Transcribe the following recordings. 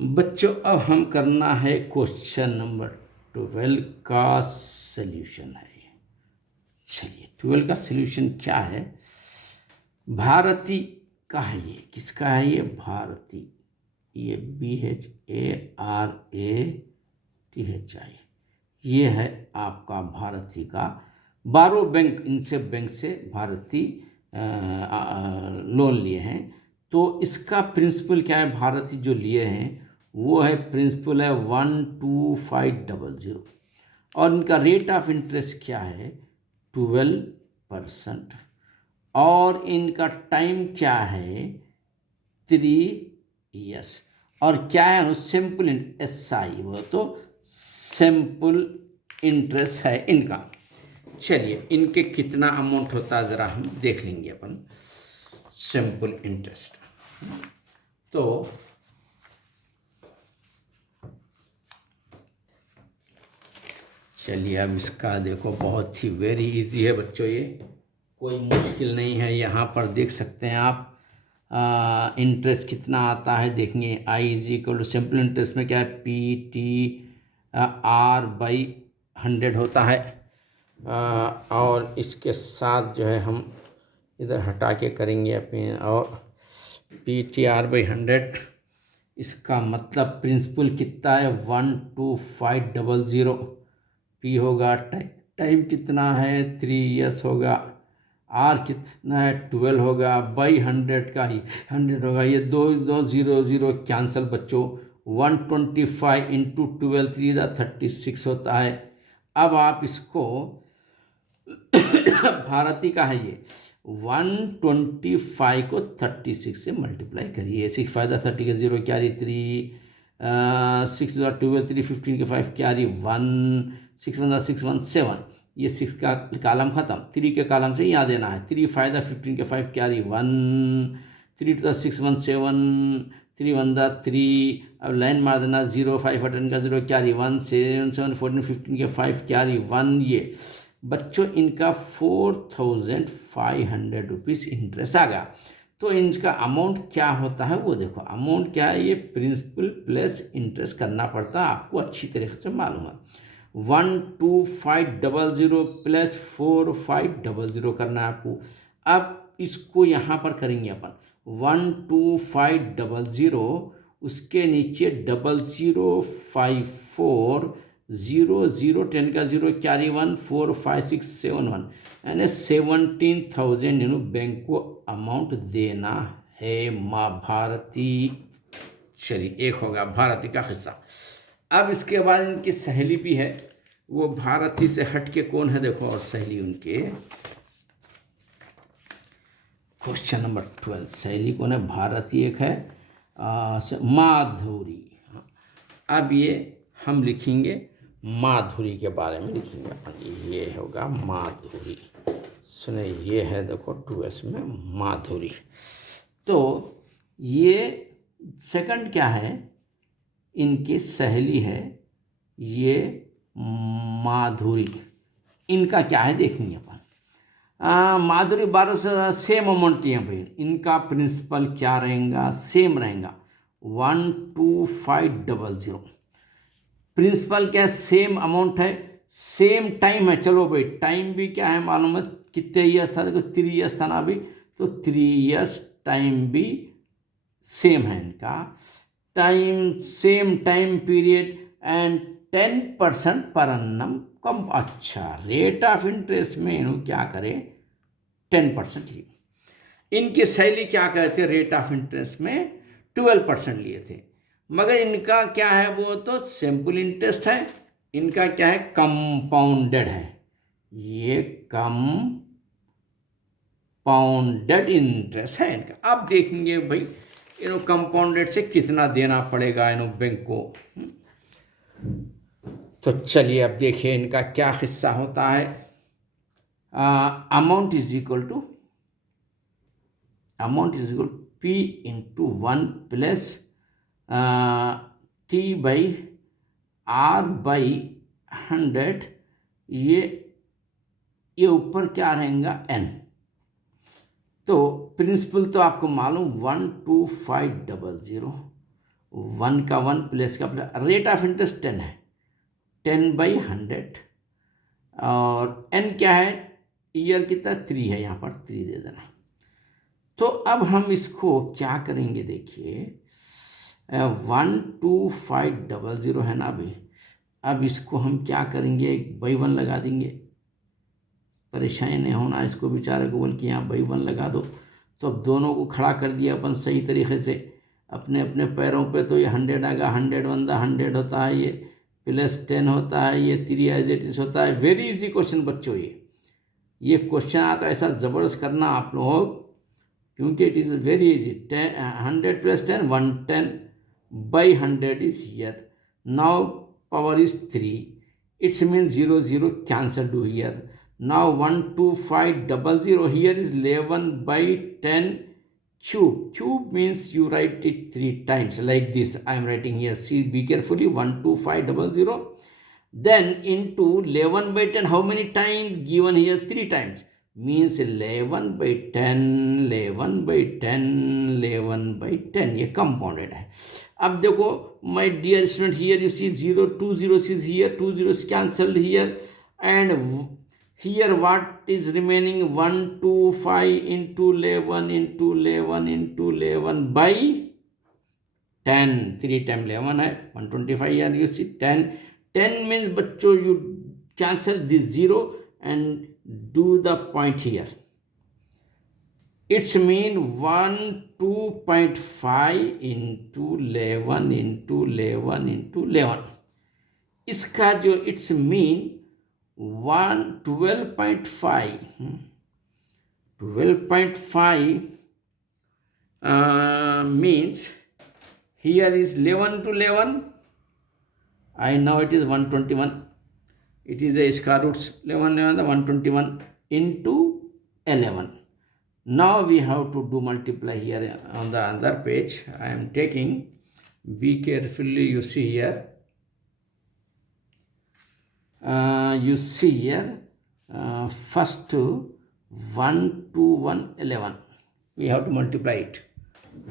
बच्चों अब हम करना है क्वेश्चन नंबर 12 का सल्यूशन है। चलिए 12 का सल्यूशन क्या है। भारती का है, ये किसका है, ये भारती, ये BHARATHI, ये है आपका भारती का। बारो बैंक, इनसे बैंक से भारती लोन लिए हैं। तो इसका प्रिंसिपल क्या है, भारती जो लिए हैं वो है, प्रिंसिपल है 12500 और इनका रेट ऑफ इंटरेस्ट क्या है 12% और इनका टाइम क्या है 3 years और क्या है सिंपल SI वो तो सिंपल इंटरेस्ट है इनका। चलिए इनके कितना अमाउंट होता है ज़रा हम देख लेंगे अपन। सिंपल इंटरेस्ट तो चलिए अब इसका देखो, बहुत ही वेरी इजी है बच्चों, ये कोई मुश्किल नहीं है। यहाँ पर देख सकते हैं आप इंटरेस्ट कितना आता है, देखेंगे I = सिंपल इंटरेस्ट में क्या है PTR/100 होता है। और इसके साथ जो है हम इधर हटा के करेंगे अपने, और PTR/100 इसका मतलब प्रिंसिपल कितना है 12500, P होगा टाइम कितना है 3 years होगा, R कितना है 12 होगा, बाई 100 का ही 100 होगा, ये दो 0 कैंसिल बच्चों। 125 × 12 3 36 होता है। अब आप इसको भारती का है ये 125 को 36 से मल्टीप्लाई करिए। 6 5 30 के 0 क्या रही 3, 6 12 3 15 के 5 क्या रही 1, 6 1 6 1 7, ये 6 का कॉलम खत्म, 3 के कॉलम से यहाँ देना है। 3 5 15 के 5 क्या रही 1, 3 2 6 1 7, 3 1 3, अब लाइन मार देना 0 5 10 का 0 क्या रही 1, 7 7 14 15 के 5 क्या रही 1। ये बच्चों इनका 4500 रुपीज़ इंटरेस्ट आ गया। तो इनका अमाउंट क्या होता है वो देखो, अमाउंट क्या है, ये प्रिंसिपल प्लस इंटरेस्ट करना पड़ता है, आपको अच्छी तरीके से मालूम है। 12500 प्लस 4500 करना है आपको। अब इसको यहाँ पर करेंगे अपन 12500, उसके नीचे 0054 0 10 का 0 कैरी 1 4 5 6 7 1, यानी 17,000 बैंक को अमाउंट देना है माँ भारती। चलिए एक होगा भारती का हिस्सा। अब इसके बाद इनकी सहेली भी है, वो भारती से हट के कौन है देखो, और सहेली उनके क्वेश्चन नंबर 12 सहेली कौन है, भारती एक है माधुरी। अब ये हम लिखेंगे माधुरी के बारे में लिखेंगे अपन, ये होगा माधुरी। सुने ये है देखो 2S में माधुरी। तो ये सेकंड क्या है, इनकी सहेली है ये माधुरी, इनका क्या है देखेंगे अपन। माधुरी 12 से सेम अमाउंट लिए भाई, इनका प्रिंसिपल क्या रहेगा सेम रहेगा 12500। प्रिंसिपल क्या है सेम अमाउंट है, सेम टाइम है। चलो भाई टाइम भी क्या है मालूम है, कितने ईयर्स था देखो 3 years था ना अभी, तो 3 years टाइम भी सेम है इनका, time same time period and 10% पर अन्नम कम। अच्छा रेट ऑफ इंटरेस्ट में इन्हों क्या करें 10% लिए। इनकी सैलरी क्या कहते रेट ऑफ इंटरेस्ट में 12% लिए थे, मगर इनका क्या है वो तो सिंपल इंटरेस्ट है, इनका क्या है कंपाउंडेड है, ये कंपाउंडेड इंटरेस्ट है इनका। अब देखेंगे भाई इन्हों कंपाउंडेड से कितना देना पड़ेगा इन्हों बैंक को। तो चलिए अब देखिए इनका क्या हिस्सा होता है। Amount is equal to P × 1 plus T/R/100, ये ऊपर क्या रहेगा N। तो प्रिंसिपल तो आपको मालूम 12500 1 का 1 प्लस का प्लस, रेट ऑफ इंटरेस्ट 10 है, 10/100, और n क्या है, ईयर कितना 3 है, यहाँ पर 3 दे देना। तो अब हम इसको क्या करेंगे, देखिए 12500 है ना अभी, अब इसको हम क्या करेंगे, 1/1 लगा देंगे, परेशानी नहीं होना इसको बेचारे को, बोल कि यहाँ 1/1 लगा दो। तो अब दोनों को खड़ा कर दिया अपन सही तरीके से अपने अपने पैरों पे, तो ये 100 आएगा, 100 होता है, ये प्लस 10 होता है, ये 3 एज इट इज होता है। वेरी इजी क्वेश्चन बच्चों, ये क्वेश्चन आता है ऐसा ज़बरदस्त करना आप लोग, क्योंकि it is very easy. 100 + 10 110/100 is here, now power is 3, it's mean 0 0 cancel do here. Now 12500 here is 11/10 cube. Cube means you write it 3 times like this. I am writing here. See, be carefully. 12500. Then into 11/10. How many times given here? 3 times. Means 11/10, 11/10, 11/10. ये compounded है। अब देखो, my dear student, here you see 0, 2 zeros is here, 2 zeros cancelled here, and here what is remaining, 125 into 11 into 11 into 11/10, 3 times 11 है 125, here you see 10 means बच्चों you cancel this 0 and do the point here, it's mean 2.5 into 11 into 11 into 11, इसका जो it's mean 12.5 means here is 11 to 11, I know it is 121, it is a square root 11 121 into 11. Now we have to do multiply here on the other page. I am taking, be carefully, you see here, you see here, first 1 to 1 11, we have to multiply it.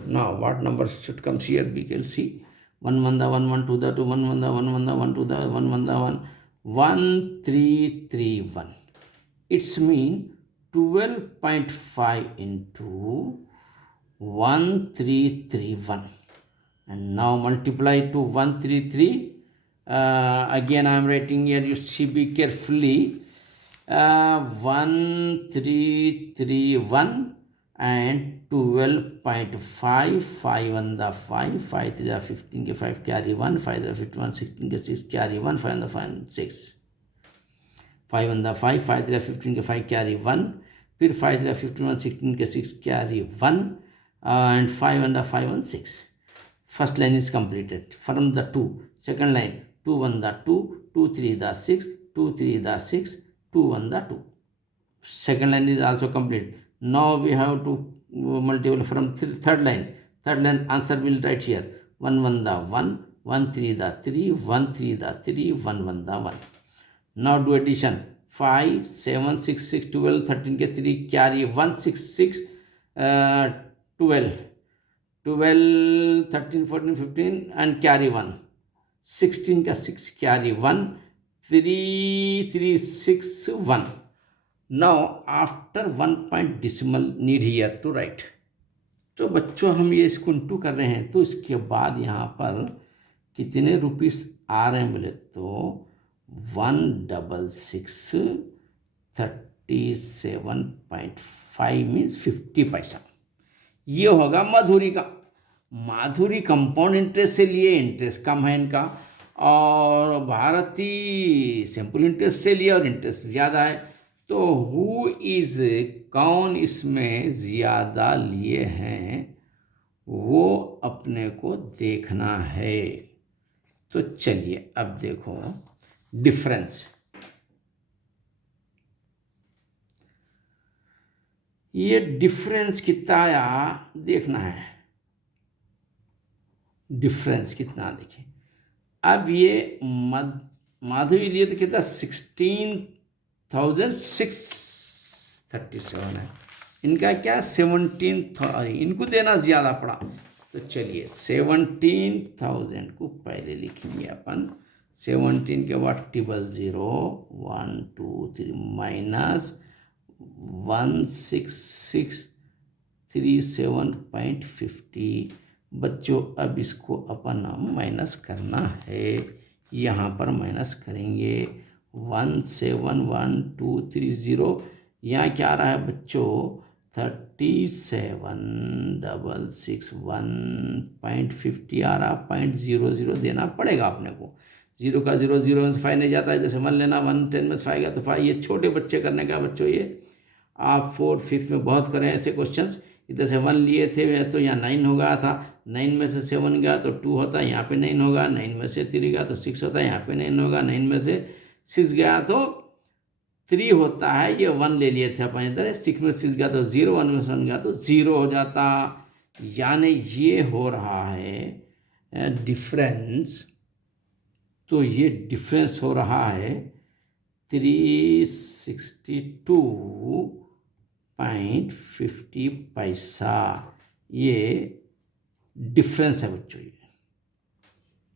Now what number should come here, we can see 1 1 the 1 1 2 the 2 1 1 the 1 1 the 1 2 the 1 1 the 1 1331, it's mean 12.5 into 1331, and now multiply to 133. Again I am writing here, you see, be carefully, 1331 and 12.5, 5 on the 5, 5 3 are 15 के 5 carry 1, 5 3 are 51, 16 के 6 carry 1, 5 on the 5 6, 5 on the 5, 5 3 are 15 के 5 carry 1, फिर 5 3 are 51, 16 के 6 carry 1, and 5 on the 5 on 6. First line is completed from the 2. Second line, 2 1 the 2, 2 3 the 6, 2 3 the 6, 2 1 the 2. Second line is also complete. Now we have to multiply from third line. Third line answer will write here, 1 1 the 1, 1 3 the 3, 1 3 the 3, 1 1 the 1. Now do addition, 5 7 6 6 12 13 के 3 carry 1 6 6 12 13 14 15 and carry 1, 16 का 6 carry 1, 3 3 6 1. Now after 1 point decimal need here to write. तो बच्चों हम ये इसको into कर रहे हैं, तो इसके बाद यहाँ पर कितने रुपीस आ रहे हैं बोले तो 16637.5 मीन्स 50 पैसा। ये होगा माधुरी का। माधुरी कंपाउंड इंटरेस्ट से लिए, इंटरेस्ट कम है इनका, और भारती सिंपल इंटरेस्ट से लिया और इंटरेस्ट ज़्यादा है। तो हु इज़, कौन इसमें ज़्यादा लिए हैं वो अपने को देखना है। तो चलिए अब देखो डिफरेंस, ये डिफरेंस कितना आया देखना है, डिफरेंस कितना देखिए। अब ये माधुरी लिए तो कितना 16,637 है, इनका क्या 17, इनको देना ज़्यादा पड़ा तो चलिए 17,000 को पहले लिखेंगे अपन। 17 के बाद 000 1 2 3 माइनस 16637.50। बच्चों अब इसको अपन माइनस करना है, यहाँ पर माइनस करेंगे 171230। यहाँ क्या आ रहा है बच्चों 37,661.50 आ रहा। 0.00 देना पड़ेगा अपने को। 0 का 0 0 में से 5 नहीं जाता है, जैसे 1 लेना 1 10 में से 5 गया तो 5। ये छोटे बच्चे करने का बच्चों, ये आप 4th 5th में बहुत करें ऐसे क्वेश्चंस। इधर से 1 लिए थे तो यहाँ 9 हो गया था, 9 में से 7 गया तो 2 होता है, यहाँ पे 9 होगा। 9 में से 3 गया तो 6 होता है, यहाँ पे 9 होगा। 9 में से 6 गया तो 3 होता है। ये 1 ले लिए थे अपन इधर। 6 में 6 गया तो 0, 1 में से 1 गया तो 0 हो जाता। यानी ये हो रहा है डिफरेंस। तो ये डिफरेंस हो रहा है 362.50 पैसा। ये डिफरेंस है बच्चों, ये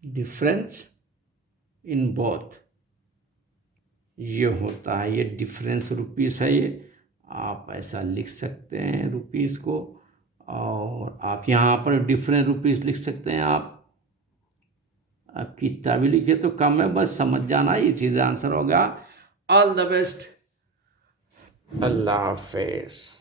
डिफरेंस इन बोथ ये होता है। ये डिफरेंस रुपीस है, ये आप ऐसा लिख सकते हैं रुपीस को। और आप यहाँ पर डिफरेंट रुपीस लिख सकते हैं। आप कितना भी लिखे तो कम है, बस समझ जाना ये चीज़ आंसर होगा। ऑल द बेस्ट, अल्लाह हाफिज़।